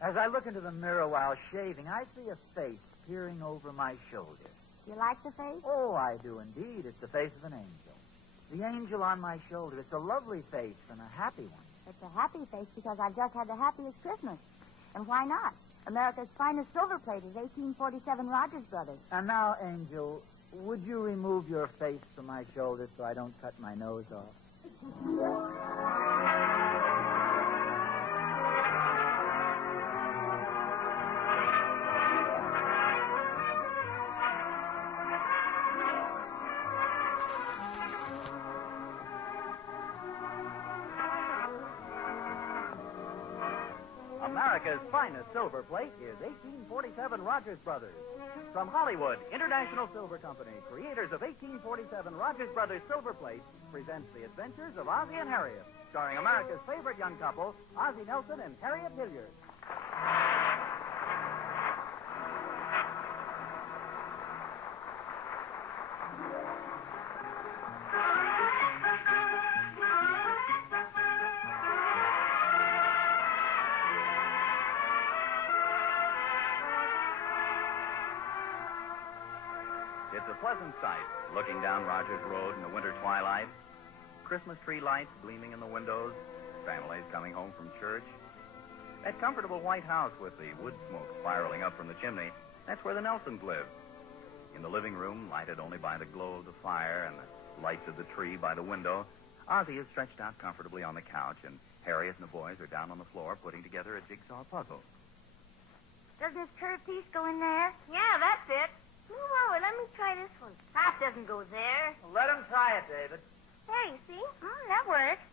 As I look into the mirror while shaving, I see a face peering over my shoulder. You like the face? Oh, I do indeed. It's the face of an angel. The angel on my shoulder. It's a lovely face and a happy one. It's a happy face because I've just had the happiest Christmas. And why not? America's finest silver plate is 1847 Rogers Brothers. And now, Angel, would you remove your face from my shoulder so I don't cut my nose off? America's finest silver plate is 1847 Rogers Brothers. From Hollywood, International Silver Company, creators of 1847 Rogers Brothers Silver Plate, presents The Adventures of Ozzie and Harriet, starring America's favorite young couple, Ozzie Nelson and Harriet Hilliard. It's a pleasant sight, looking down Rogers Road in the winter twilight. Christmas tree lights gleaming in the windows, families coming home from church. That comfortable white house with the wood smoke spiraling up from the chimney, that's where the Nelsons live. In the living room, lighted only by the glow of the fire and the lights of the tree by the window, Ozzie is stretched out comfortably on the couch, and Harriet and the boys are down on the floor putting together a jigsaw puzzle. Does this curved piece go in there? Yeah, that's it. Move over. Let me try this one. That doesn't go there. Well, let him try it, David. There, you see? That works.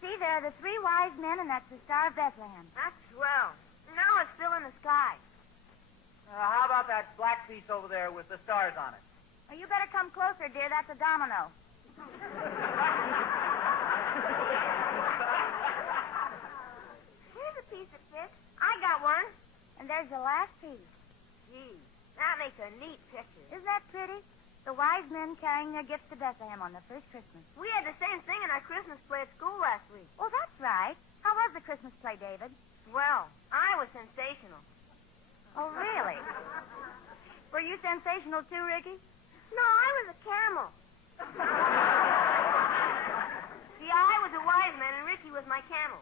See, there are the three wise men, and that's the Star of Bethlehem. That's swell. Now it's still in the sky. How about that black piece over there with the stars on it? Well, you better come closer, dear. That's a domino. Here's a piece that fits. I got one. And there's the last piece. Gee, that makes a neat picture. Isn't that pretty? The wise men carrying their gifts to Bethlehem on the first Christmas. We had the same thing in our Christmas play at school last week. Oh, that's right. How was the Christmas play, David? Well, I was sensational. Oh, really? Were you sensational too, Ricky? No, I was a camel. See, I was a wise man and Ricky was my camel.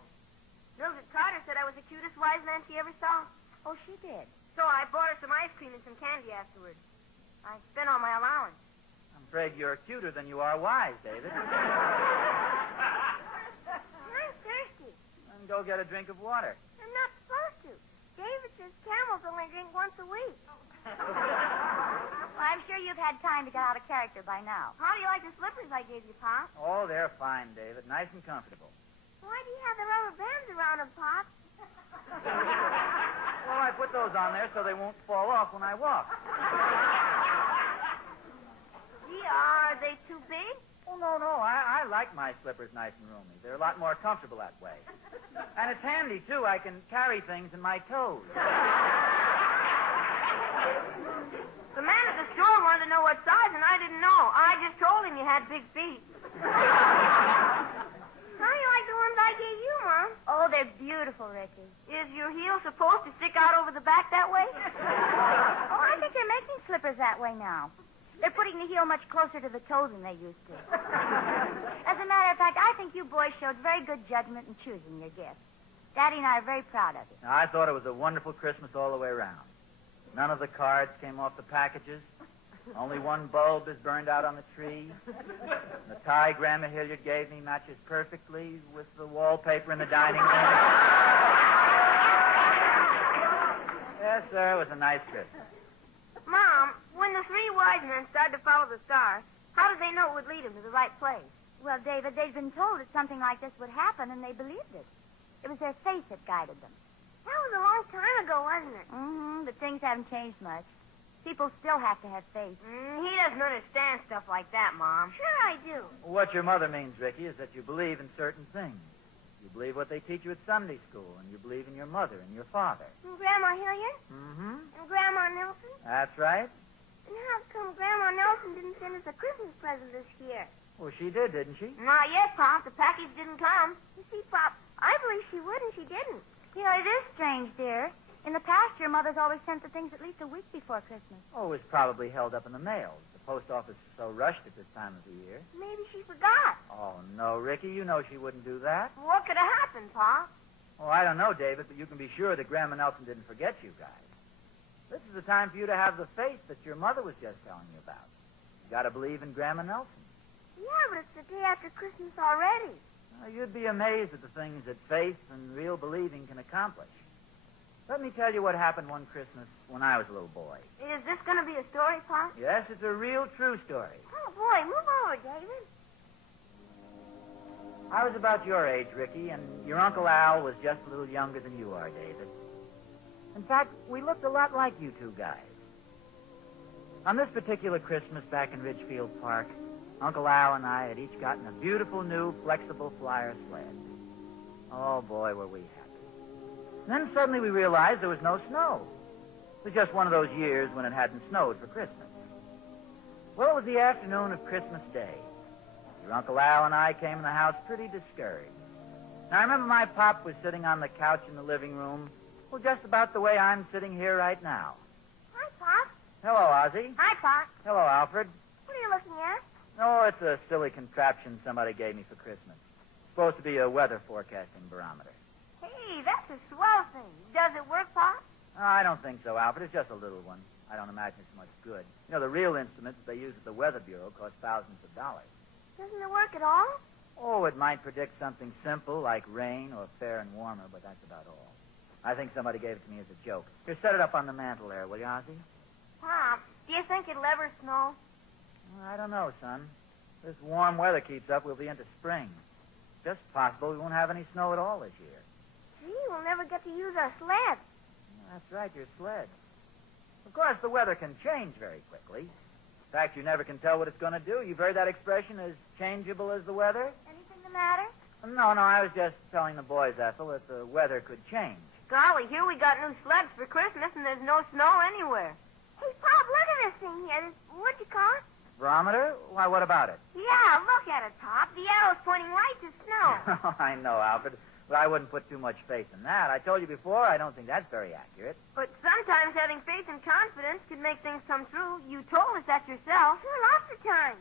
Mildred Carter said I was the cutest wise man she ever saw. Oh, she did. So I bought her some ice cream and some candy afterwards. I spent all my allowance. I'm afraid you're cuter than you are wise, David. I'm thirsty. Then go get a drink of water. I'm not supposed to. David says camels only drink once a week. Well, I'm sure you've had time to get out of character by now. How do you like the slippers I gave you, Pop? Oh, they're fine, David. Nice and comfortable. Why do you have the rubber bands around them, Pop? Well, I put those on there so they won't fall off when I walk. Gee, are they too big? Oh, no. I like my slippers nice and roomy. They're a lot more comfortable that way. And it's handy, too. I can carry things in my toes. The man at the store wanted to know what size, and I didn't know. I just told him you had big feet. How do you like the ones I gave you, Mom? Oh, they're beautiful, Ricky. Is your heel supposed to stick out over the back that way? Oh, I think they're making slippers that way now. They're putting the heel much closer to the toe than they used to. As a matter of fact, I think you boys showed very good judgment in choosing your gifts. Daddy and I are very proud of you. Now, I thought it was a wonderful Christmas all the way around. None of the cards came off the packages. Only one bulb is burned out on the tree. The tie Grandma Hilliard gave me matches perfectly with the wallpaper in the dining room. Yes, sir, it was a nice Christmas. Mom, when the three wise men started to follow the star, how did they know it would lead them to the right place? Well, David, they'd been told that something like this would happen, and they believed it. It was their faith that guided them. That was a long time ago, wasn't it? But things haven't changed much. People still have to have faith. He doesn't understand stuff like that, Mom. Sure I do. What your mother means, Ricky, is that you believe in certain things. You believe what they teach you at Sunday school, and you believe in your mother and your father. And Grandma Hilliard? Mm-hmm. And Grandma Nelson? That's right. And how come Grandma Nelson didn't send us a Christmas present this year? Well, she did, didn't she? Not yet, Pop. The package didn't come. You see, Pop, I believe she would, and she didn't. You know, it is strange, dear. In the past, your mother's always sent the things at least a week before Christmas. Oh, it was probably held up in the mail. The post office is so rushed at this time of the year. Maybe she forgot. Oh, no, Ricky, you know she wouldn't do that. What could have happened, Pa? Oh, I don't know, David, but you can be sure that Grandma Nelson didn't forget you guys. This is the time for you to have the faith that your mother was just telling you about. You got to believe in Grandma Nelson. Yeah, but it's the day after Christmas already. You'd be amazed at the things that faith and real believing can accomplish. Let me tell you what happened one Christmas when I was a little boy. Is this going to be a story, Pa? Yes, it's a real true story. Oh, boy, move over, David. I was about your age, Ricky, and your Uncle Al was just a little younger than you are, David. In fact, we looked a lot like you two guys. On this particular Christmas back in Ridgefield Park, Uncle Al and I had each gotten a beautiful new flexible flyer sled. Oh, boy, were we happy. And then suddenly we realized there was no snow. It was just one of those years when it hadn't snowed for Christmas. Well, it was the afternoon of Christmas Day. Your Uncle Al and I came in the house pretty discouraged. Now, I remember my pop was sitting on the couch in the living room, well, just about the way I'm sitting here right now. Hi, Pop. Hello, Ozzie. Hi, Pop. Hello, Alfred. What are you looking at? Oh, it's a silly contraption somebody gave me for Christmas. It's supposed to be a weather forecasting barometer. Hey, that's a swell thing. Does it work, Pop? Oh, I don't think so, Alfred. It's just a little one. I don't imagine it's much good. You know, the real instruments they use at the Weather Bureau cost thousands of dollars. Doesn't it work at all? Oh, it might predict something simple like rain or fair and warmer, but that's about all. I think somebody gave it to me as a joke. Here, set it up on the mantel there, will you, Ozzie? Pop, do you think it'll ever snow? I don't know, son. This warm weather keeps up, we'll be into spring. Just possible we won't have any snow at all this year. Gee, we'll never get to use our sled. That's right, your sled. Of course, the weather can change very quickly. In fact, you never can tell what it's going to do. You've heard that expression, as changeable as the weather? Anything the matter? No, I was just telling the boys, Ethel, that the weather could change. Golly, here we got new sleds for Christmas, and there's no snow anywhere. Hey, Pop, look at this thing here. What'd you call it? Barometer? Why, what about it? Yeah, look at it, Pop. The arrow's pointing right to snow. I know, Alfred, but I wouldn't put too much faith in that. I told you before, I don't think that's very accurate. But sometimes having faith and confidence can make things come true. You told us that yourself. Sure, lots of times.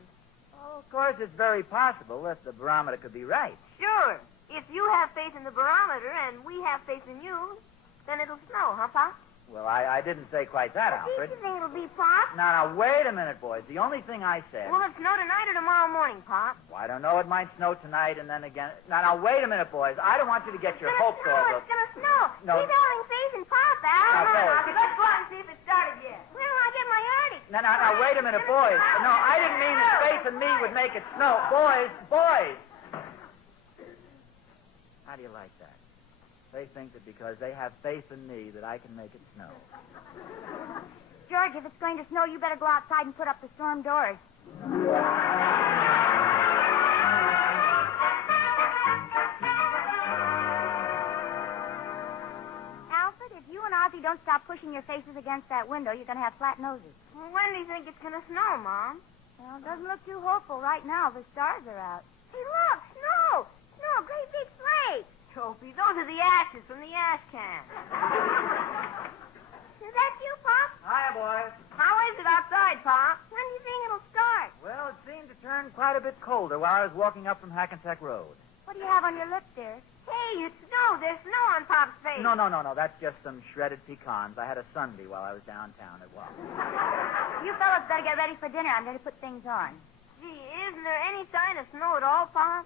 Oh, of course, it's very possible that the barometer could be right. Sure. If you have faith in the barometer and we have faith in you, then it'll snow, huh, Pop? Well, I didn't say quite that, What do Alfred. you think it'll be, Pop? Now, wait a minute, boys. The only thing I said... Will it snow tonight or tomorrow morning, Pop? Well, I don't know. It might snow tonight and then again... Now, wait a minute, boys. I don't want you to get your hopes all up. It's gonna snow. No. Keep having faith in Pop, Al. Now, Come on, fellas. Poppy. Let's go out and see if it started yet. Where will I get my Artie? Now, wait a minute, boys. No, I didn't mean that faith in me would make it snow. Boys! How do you like that? They think that because they have faith in me that I can make it snow. George, if it's going to snow, you better go outside and put up the storm doors. Alfred, if you and Ozzie don't stop pushing your faces against that window, you're going to have flat noses. Well, when do you think it's gonna snow, Mom? Well, it doesn't look too hopeful right now. The stars are out. Hey, look, snow! Snow, great big flakes. Trophy, those are the ashes from the ash can. Is that you, Pop? Hiya, boys. How is it outside, Pop? When do you think it'll start? Well, it seemed to turn quite a bit colder while I was walking up from Hackensack Road. What do you have on your lips, dear? Hey, it's snow. There's snow on Pop's face. No. That's just some shredded pecans. I had a sundae while I was downtown. It was. You fellas better get ready for dinner. I'm going to put things on. Gee, isn't there any sign of snow at all, Pop?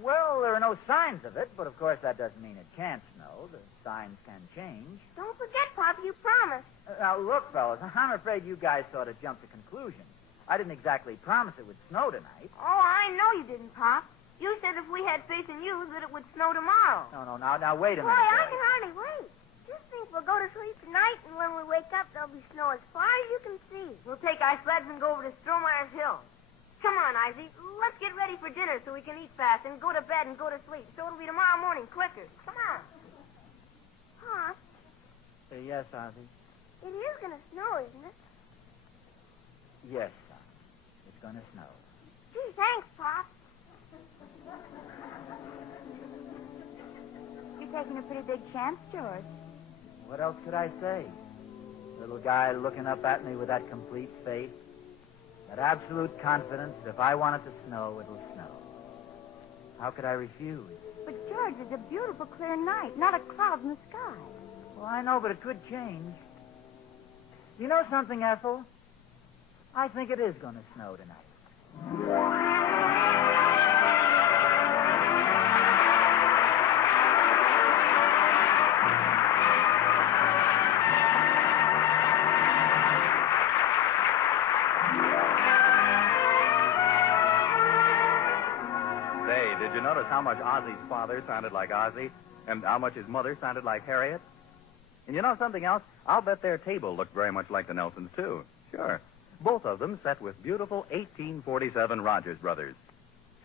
Well, there are no signs of it, but of course that doesn't mean it can't snow. The signs can change. Don't forget, Pop, you promised. Now, look, fellas, I'm afraid you guys sort of jumped to conclusions. I didn't exactly promise it would snow tonight. Oh, I know you didn't, Pop. You said if we had faith in you that it would snow tomorrow. No, now, wait a Boy, minute, I boys. can hardly wait. Just think we'll go to sleep tonight, and when we wake up, there'll be snow as far as you can see. We'll take our sleds and go over to Strohmeyer's Hill. Come on, Ozzie. Let's get ready for dinner so we can eat fast and go to bed and go to sleep. So it'll be tomorrow morning quicker. Come on. Pop, Yes, Ozzie. it is going to snow, isn't it? Yes, son. It's going to snow. Gee, thanks, Pop. You take taking a pretty big chance, George. What else could I say? Little guy looking up at me with that complete faith. That absolute confidence that if I want it to snow, it'll snow. How could I refuse? But, George, it's a beautiful, clear night. Not a cloud in the sky. Well, I know, but it could change. You know something, Ethel? I think it is going to snow tonight. Say, did you notice how much Ozzie's father sounded like Ozzie and how much his mother sounded like Harriet? And you know something else? I'll bet their table looked very much like the Nelsons, too. Sure. Both of them set with beautiful 1847 Rogers Brothers.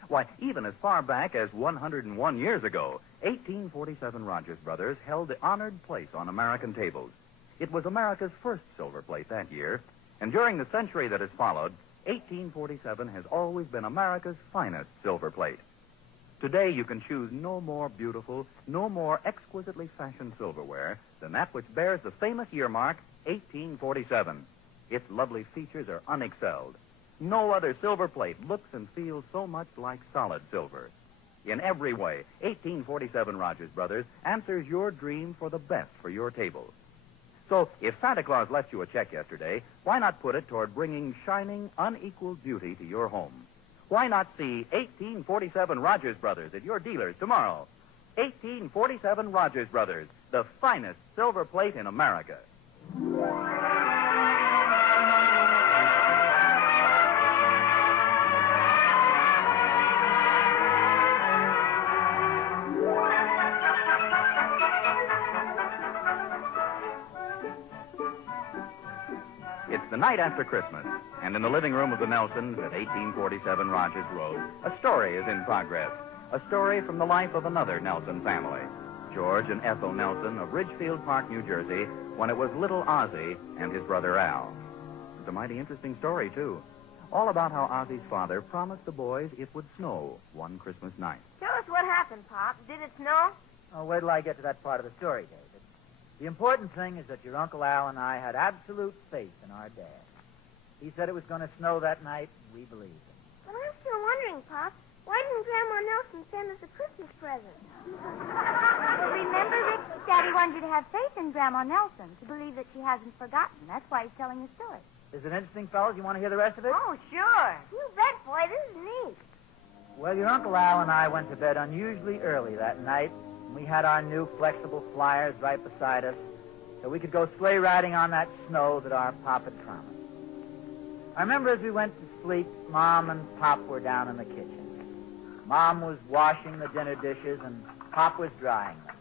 Why, even as far back as 101 years ago, 1847 Rogers Brothers held the honored place on American tables. It was America's first silver plate that year, and during the century that has followed, 1847 has always been America's finest silver plate. Today, you can choose no more beautiful, no more exquisitely fashioned silverware than that which bears the famous year mark, 1847. Its lovely features are unexcelled. No other silver plate looks and feels so much like solid silver. In every way, 1847 Rogers Brothers answers your dream for the best for your table. So, if Santa Claus left you a check yesterday, why not put it toward bringing shining, unequaled beauty to your home? Why not see 1847 Rogers Brothers at your dealers tomorrow? 1847 Rogers Brothers, the finest silver plate in America. It's the night after Christmas, and in the living room of the Nelsons at 1847 Rogers Road, a story is in progress. A story from the life of another Nelson family. George and Ethel Nelson of Ridgefield Park, New Jersey, when it was little Ozzie and his brother Al. It's a mighty interesting story, too. All about how Ozzie's father promised the boys it would snow one Christmas night. Tell us what happened, Pop. Did it snow? Oh, wait till I get to that part of the story, David. The important thing is that your Uncle Al and I had absolute faith in our dad. He said it was going to snow that night, and we believed him. But I'm still wondering, Pop. Why didn't Grandma Nelson send us a Christmas present? Remember, Rick, Daddy wanted you to have faith in Grandma Nelson, to believe that she hasn't forgotten. That's why he's telling the story. Is it interesting, fellas? You want to hear the rest of it? Oh, sure. You bet, boy. This is neat. Well, your Uncle Al and I went to bed unusually early that night. And we had our new flexible flyers right beside us so we could go sleigh riding on that snow that our Pop had promised. I remember as we went to sleep, Mom and Pop were down in the kitchen. Mom was washing the dinner dishes, and Pop was drying them.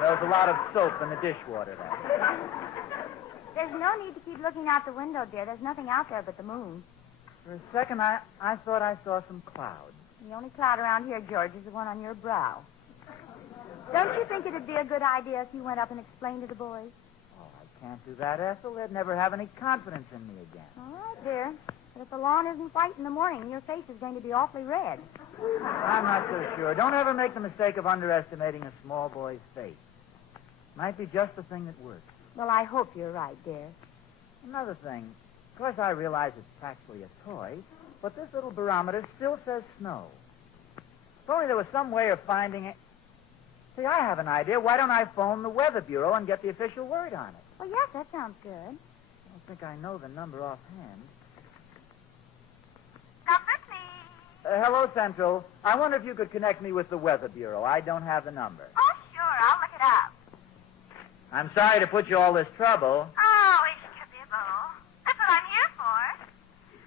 There was a lot of soap in the dishwater there. There's no need to keep looking out the window, dear. There's nothing out there but the moon. For a second, I thought I saw some clouds. The only cloud around here, George, is the one on your brow. Don't you think it'd be a good idea if you went up and explained to the boys? Oh, I can't do that, Ethel. They'd never have any confidence in me again. All right, dear. But if the lawn isn't white in the morning, your face is going to be awfully red. I'm not so sure. Don't ever make the mistake of underestimating a small boy's faith. Might be just the thing that works. Well, I hope you're right, dear. Another thing. Of course, I realize it's practically a toy, but this little barometer still says snow. If only there was some way of finding it. See, I have an idea. Why don't I phone the Weather Bureau and get the official word on it? Well, yes, that sounds good. I don't think I know the number offhand. Number, please. Hello, Central. I wonder if you could connect me with the Weather Bureau. I don't have the number. Oh, sure. I'll look it up. I'm sorry to put you all this trouble. Oh, it's kibibble. That's what I'm here for.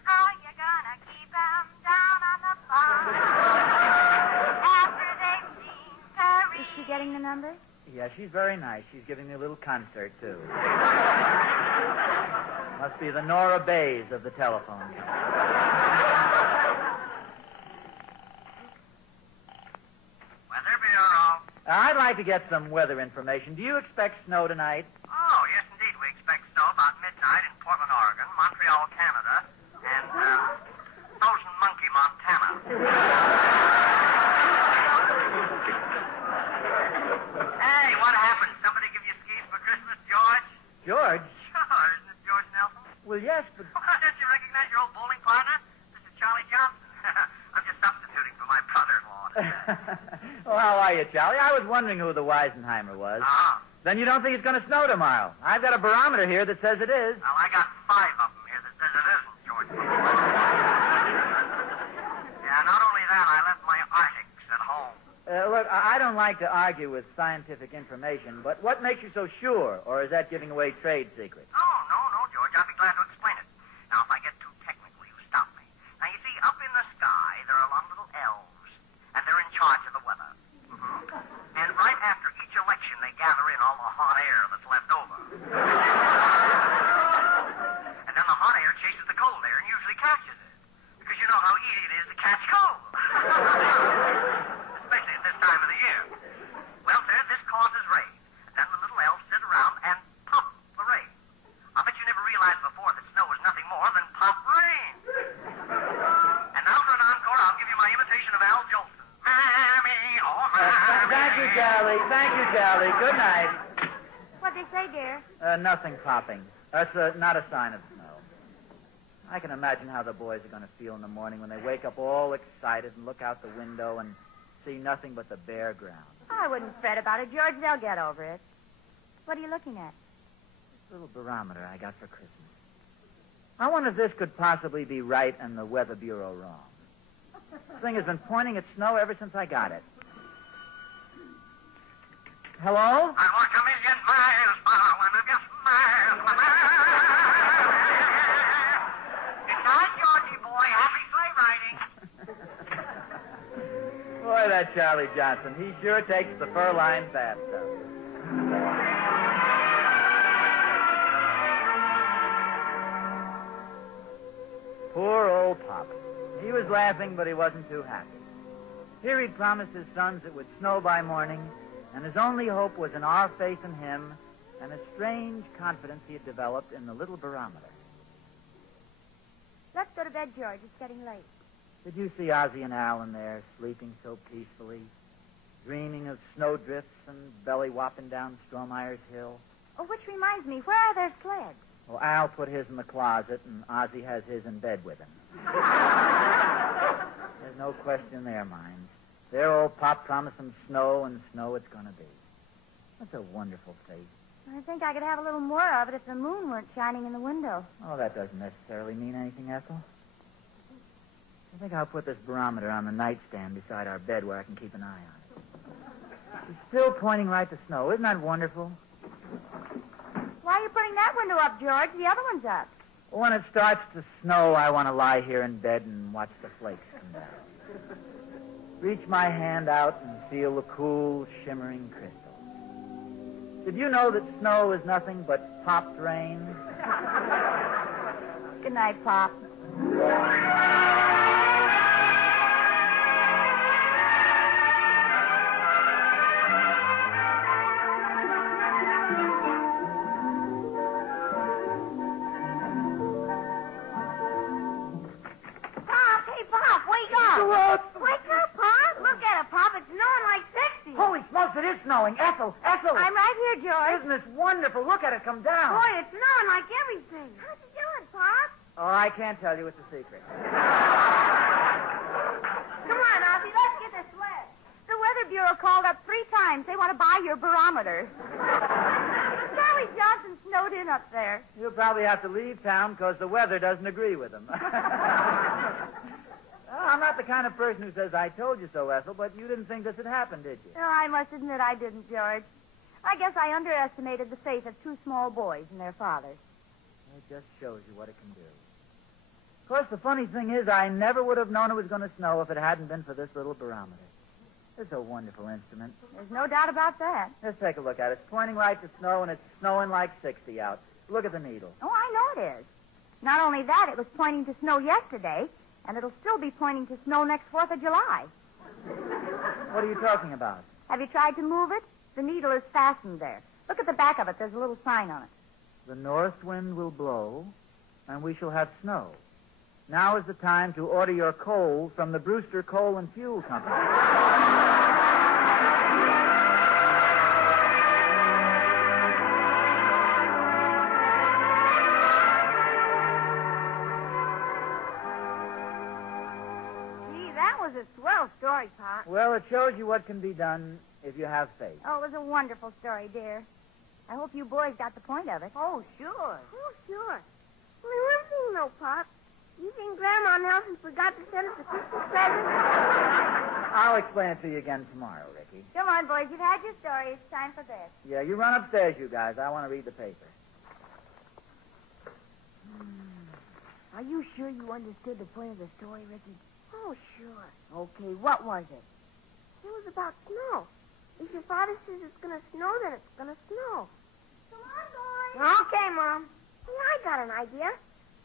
How you gonna keep 'em down on the farm after they've seen Paris? Is she getting the number? Yeah, she's very nice. She's giving me a little concert, too. Must be the Nora Bays of the telephone. Weather Bureau. I'd like to get some weather information. Do you expect snow tonight? Oh, yes, indeed. We expect snow about midnight in Portland, Oregon, Montreal, Canada, and Frozen Monkey, Montana. Well, how are you, Charlie? I was wondering who the Weisenheimer was. Ah. Then you don't think it's going to snow tomorrow? I've got a barometer here that says it is. Well, I got 5 of them here that says it isn't, George. Yeah, not only that, I left my Arctics at home. Look, I don't like to argue with scientific information, but what makes you so sure? Or is that giving away trade secrets? No, George. I'll be glad to explain it. Now, if I get too technical, you stop me. Now, you see, up in the sky, there are a lot of little elves, and they're in charge of the weather. And right after each election, they gather in all the hot air that's left over. And then the hot air chases the cold air and usually catches it. Because you know how easy it is to catch cold. Especially at this time of the year. Well, sir, this causes rain. And then the little elves sit around and pop the rain. I bet you never realized before that snow is nothing more than pop rain. And now for an encore, I'll give you my imitation of Al Jolson. Mammy, oh, mammy. Thank you, Charlie. Thank you, Charlie. Good night. What'd they say, dear? Nothing popping. That's not a sign of snow. I can imagine how the boys are going to feel in the morning when they wake up all excited and look out the window and see nothing but the bare ground. I wouldn't fret about it, George. They'll get over it. What are you looking at? This little barometer I got for Christmas. I wonder if this could possibly be right and the Weather Bureau wrong. This thing has been pointing at snow ever since I got it. Hello? I walk 1,000,000 miles per hour and just miles. Good night, Georgie boy. Happy sleigh riding. Boy, that Charlie Johnson. He sure takes the fur line fast, though. Poor old Pop. He was laughing, but he wasn't too happy. Here he'd promised his sons it would snow by morning, and his only hope was in our faith in him and a strange confidence he had developed in the little barometer. Let's go to bed, George. It's getting late. Did you see Ozzie and Alan there, sleeping so peacefully, dreaming of snowdrifts and belly whopping down Stromeyer's Hill? Oh, which reminds me, where are their sleds? Well, Al put his in the closet, and Ozzie has his in bed with him. There's no question in their minds. Their old Pop promised them snow, and snow it's going to be. That's a wonderful fate. I think I could have a little more of it if the moon weren't shining in the window. Oh, that doesn't necessarily mean anything, Ethel. I think I'll put this barometer on the nightstand beside our bed where I can keep an eye on it. It's still pointing right to snow. Isn't that wonderful? Why are you putting that window up, George? The other one's up. When it starts to snow, I want to lie here in bed and watch the flakes come down. Reach my hand out and feel the cool, shimmering crystal. Did you know that snow is nothing but popped rain? Good night, Pop. It is snowing. Ethel! I'm right here, George. Isn't this wonderful? Look at it come down. Boy, it's snowing like everything. How'd you do it, Pop? Oh, I can't tell you. It's a secret. Come on, Ozzie. Let's get the sled. The Weather Bureau called up 3 times. They want to buy your barometer. Charlie Johnson snowed in up there. You'll probably have to leave town because the weather doesn't agree with him. I'm not the kind of person who says, I told you so, Ethel, but you didn't think this had happened, did you? No, I must admit I didn't, George. I guess I underestimated the faith of 2 small boys and their fathers. It just shows you what it can do. Of course, the funny thing is, I never would have known it was going to snow if it hadn't been for this little barometer. It's a wonderful instrument. There's no doubt about that. Let's take a look at it. It's pointing right to snow, and it's snowing like 60 out. Look at the needle. Oh, I know it is. Not only that, it was pointing to snow yesterday, and it'll still be pointing to snow next 4th of July. What are you talking about? Have you tried to move it? The needle is fastened there. Look at the back of it. There's a little sign on it. The north wind will blow, and we shall have snow. Now is the time to order your coal from the Brewster Coal and Fuel Company. was a swell story, Pop. Well, it shows you what can be done if you have faith. Oh, it was a wonderful story, dear. I hope you boys got the point of it. Oh, sure. Oh, sure. Only one thing, though, Pop. You think Grandma Nelson forgot to send us a Christmas present? I'll explain it to you again tomorrow, Ricky. Come on, boys. You've had your story. It's time for bed. Yeah, you run upstairs, you guys. I want to read the paper. Are you sure you understood the point of the story, Ricky? Oh, sure. Okay, what was it? It was about snow. If your father says it's going to snow, then it's going to snow. Come on, boys. Okay, Mom. Hey, I got an idea.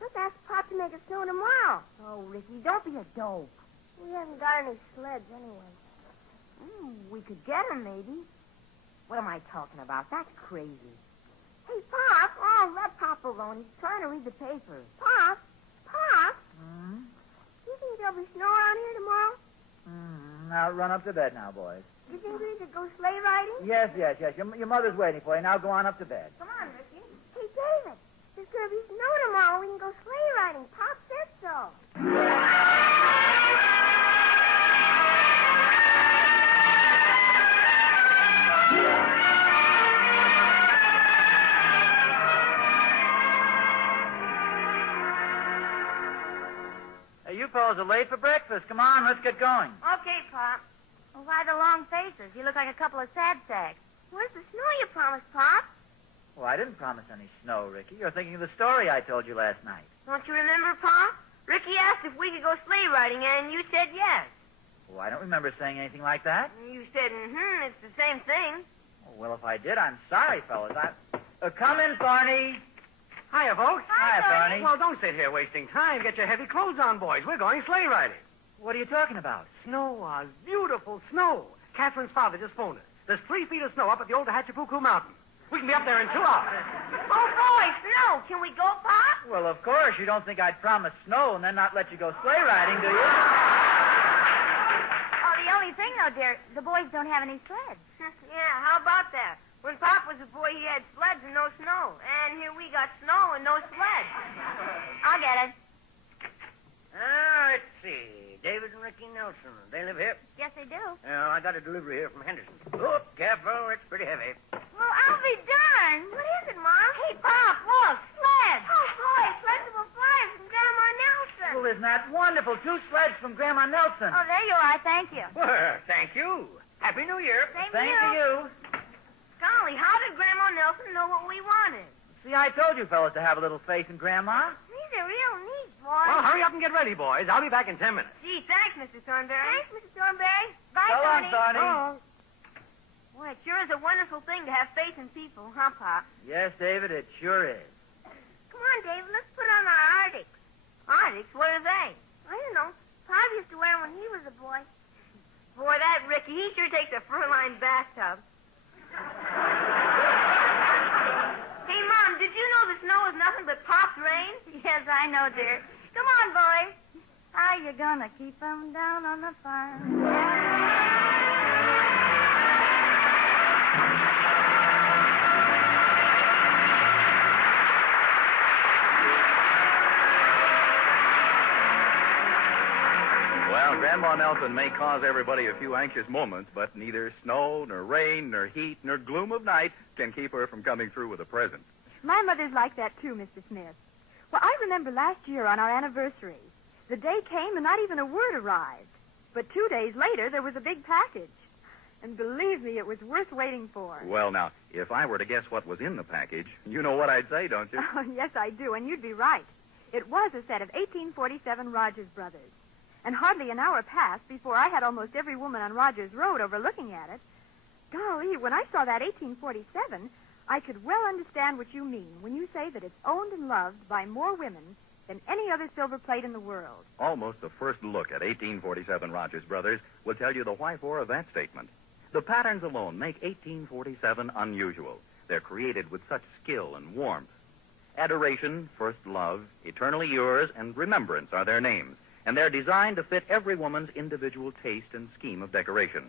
Let's ask Pop to make it snow tomorrow. Oh, Ricky, don't be a dope. We haven't got any sleds anyway. We could get him, maybe. What am I talking about? That's crazy. Hey, Pop. Oh, let Pop alone. He's trying to read the paper. Pop. Do you think there'll be snow around here tomorrow? Now, run up to bed now, boys. Do you think we could go sleigh riding? Yes. Your mother's waiting for you. Now go on up to bed. Come on, Ricky. Hey, David. There's going to be snow tomorrow. We can go sleigh riding. Pop said so. Hey, you fellas are late for breakfast. Come on, let's get going. Okay, Pop. Well, why the long faces? You look like a couple of sad sacks. Where's the snow you promised, Pop? Well, I didn't promise any snow, Ricky. You're thinking of the story I told you last night. Don't you remember, Pop? Ricky asked if we could go sleigh riding, and you said yes. Oh, I don't remember saying anything like that. You said, it's the same thing. Oh, well, if I did, I'm sorry, fellas. Come in, Barney. Hiya, folks. Hi, Barney. Well, don't sit here wasting time. Get your heavy clothes on, boys. We're going sleigh riding. What are you talking about? Snow, Oz. Beautiful snow. Catherine's father just phoned us. There's 3 feet of snow up at the old Hatchapuku Mountain. We can be up there in 2 hours. Oh, boy, snow. Can we go, Pop? Well, of course. You don't think I'd promise snow and then not let you go sleigh riding, do you? Oh, the only thing, though, dear, the boys don't have any sleds. Yeah, how about that? When Pop was a boy, he had sleds and no snow. And here we got snow and no sleds. I'll get it. Let's see. David and Ricky Nelson. They live here? Yes, they do. I got a delivery here from Henderson. Oh, careful. It's pretty heavy. Well, I'll be darned. What is it, Mom? Hey, Pop, look, sleds. Oh, boy, sleds will fly from Grandma Nelson. Well, isn't that wonderful? 2 sleds from Grandma Nelson. Oh, there you are. Thank you. Well, thank you. Happy New Year. Same Thank you. Golly, how did Grandma Nelson know what we wanted? See, I told you fellas to have a little faith in Grandma. These are real neat, boys. Well, hurry up and get ready, boys. I'll be back in 10 minutes. Gee, thanks, Mr. Thornberry. Thanks, Mr. Thornberry. Bye, So long, Tony. Barney. Oh. Boy, it sure is a wonderful thing to have faith in people, huh, Pop? Yes, David, it sure is. Come on, David, let's put on our Arctics. Arctics? What are they? I don't know. Pop used to wear them when he was a boy. Boy, that Ricky, he sure takes a fur-lined bathtub. Hey, Mom, did you know the snow is nothing but Pop's rain? Yes, I know, dear. Come on, boys. How you gonna keep them down on the farm? Well, Grandma Nelson may cause everybody a few anxious moments, but neither snow, nor rain, nor heat, nor gloom of night can keep her from coming through with a present. My mother's like that, too, Mr. Smith. Well, I remember last year on our anniversary. The day came and not even a word arrived. But 2 days later, there was a big package. And believe me, it was worth waiting for. Well, now, if I were to guess what was in the package, you know what I'd say, don't you? Oh, yes, I do, and you'd be right. It was a set of 1847 Rogers Brothers. And hardly an hour passed before I had almost every woman on Rogers Road overlooking at it. Golly, when I saw that 1847, I could well understand what you mean when you say that it's owned and loved by more women than any other silver plate in the world. Almost the first look at 1847 Rogers Brothers will tell you the why-for of that statement. The patterns alone make 1847 unusual. They're created with such skill and warmth. Adoration, First Love, Eternally Yours, and Remembrance are their names, and they're designed to fit every woman's individual taste and scheme of decoration.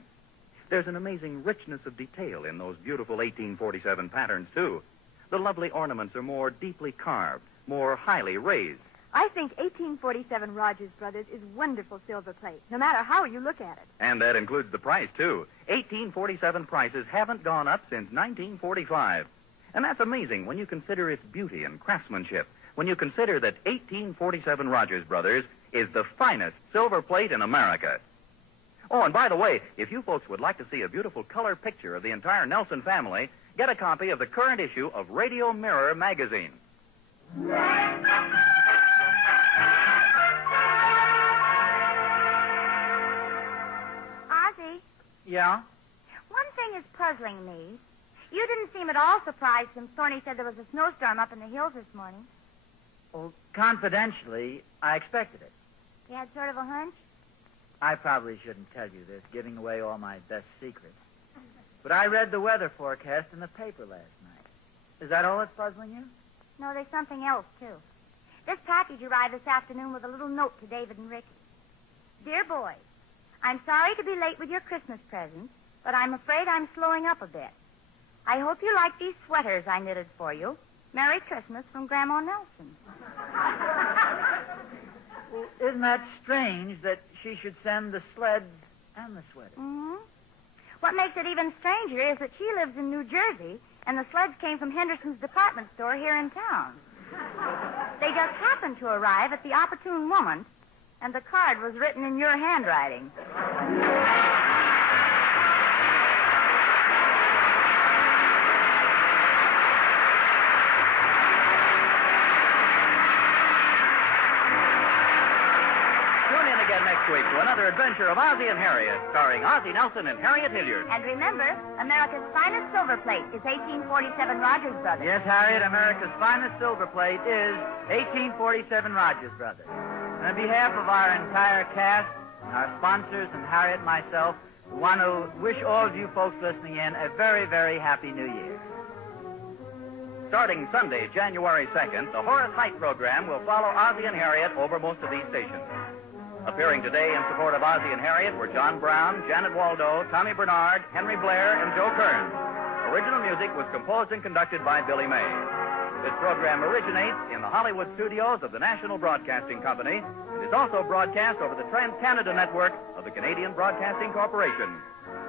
There's an amazing richness of detail in those beautiful 1847 patterns, too. The lovely ornaments are more deeply carved, more highly raised. I think 1847 Rogers Brothers is wonderful silver plate, no matter how you look at it. And that includes the price, too. 1847 prices haven't gone up since 1945. And that's amazing when you consider its beauty and craftsmanship, when you consider that 1847 Rogers Brothers is the finest silver plate in America. Oh, and by the way, if you folks would like to see a beautiful color picture of the entire Nelson family, get a copy of the current issue of Radio Mirror magazine. Ozzie, Yeah? one thing is puzzling me. You didn't seem at all surprised when Thorny said there was a snowstorm up in the hills this morning. Well, confidentially, I expected it. You had sort of a hunch? I probably shouldn't tell you this, giving away all my best secrets. But I read the weather forecast in the paper last night. Is that all that's puzzling you? No, there's something else, too. This package arrived this afternoon with a little note to David and Ricky. Dear boys, I'm sorry to be late with your Christmas presents, but I'm afraid I'm slowing up a bit. I hope you like these sweaters I knitted for you. Merry Christmas from Grandma Nelson. Well, isn't that strange that she should send the sleds and the sweater? Mm-hmm. What makes it even stranger is that she lives in New Jersey, and the sleds came from Henderson's department store here in town. They just happened to arrive at the opportune moment, and the card was written in your handwriting. Next week to another adventure of Ozzie and Harriet, starring Ozzie Nelson and Harriet Hilliard. And remember, America's finest silver plate is 1847 Rogers Brothers. Yes, Harriet, America's finest silver plate is 1847 Rogers Brothers. And on behalf of our entire cast, our sponsors, and Harriet and myself, we want to wish all of you folks listening in a very, very happy New Year. Starting Sunday, January 2nd, the Horace Height program will follow Ozzie and Harriet over most of these stations. Appearing today in support of Ozzie and Harriet were John Brown, Janet Waldo, Tommy Bernard, Henry Blair, and Joe Kern. Original music was composed and conducted by Billy May. This program originates in the Hollywood studios of the National Broadcasting Company and is also broadcast over the Trans-Canada Network of the Canadian Broadcasting Corporation.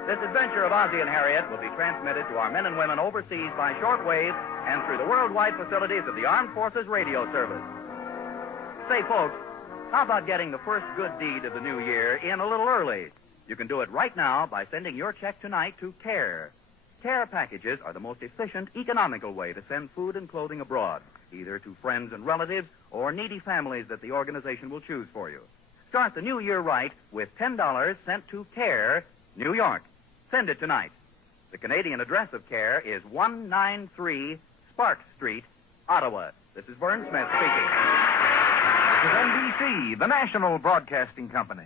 This adventure of Ozzie and Harriet will be transmitted to our men and women overseas by shortwave and through the worldwide facilities of the Armed Forces Radio Service. Say, folks, how about getting the first good deed of the new year in a little early? You can do it right now by sending your check tonight to CARE. CARE packages are the most efficient, economical way to send food and clothing abroad, either to friends and relatives or needy families that the organization will choose for you. Start the new year right with $10 sent to CARE, New York. Send it tonight. The Canadian address of CARE is 193 Sparks Street, Ottawa. This is Vern Smith speaking. This is NBC, the National Broadcasting Company.